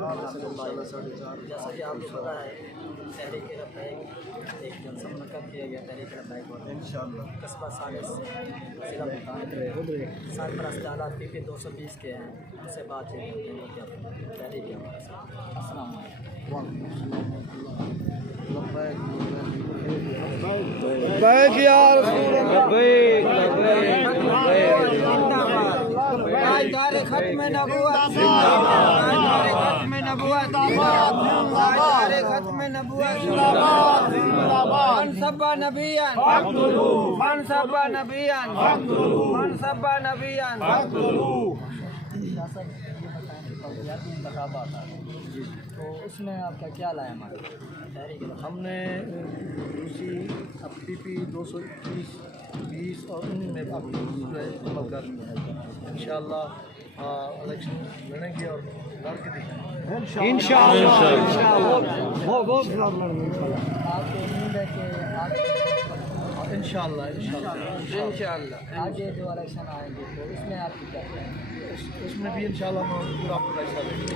جیسا کہ آپ کو پتا ہے تحریک لبیک ایک جلسہ منعقد کیا گیا تحریک لبیک اور انشاءاللہ قصبہ سالس ضلع ملتان سرپرست آلات پی پی 220 کے ہیں، ان سے بات چیت کرتے ہیں کیا تحریک ہے ہمارے ساتھ۔ السلام لبیک یا رسول لبیک تاجدار ختم نبوت تاجدار ختم نبوت تاجدار ختم نبوت من سب نبیا من سب نبیا من سب نبیا انتخابات تو اس میں آپ کا کیا لائے ہمارے ہم نے دوسری پی پی 220 اور ان میں عمل کر انشاءاللہ الیکشن لڑیں گے اور لڑ کے دکھائیں گے انشاءاللہ بہت آپ کو امید ہے کہ انشاءاللہ آگے جو الیکشن آئیں گے تو اس میں آپ کی کیا اس میں بھی انشاءاللہ ہم پورا اپنا حصہ دیں گے۔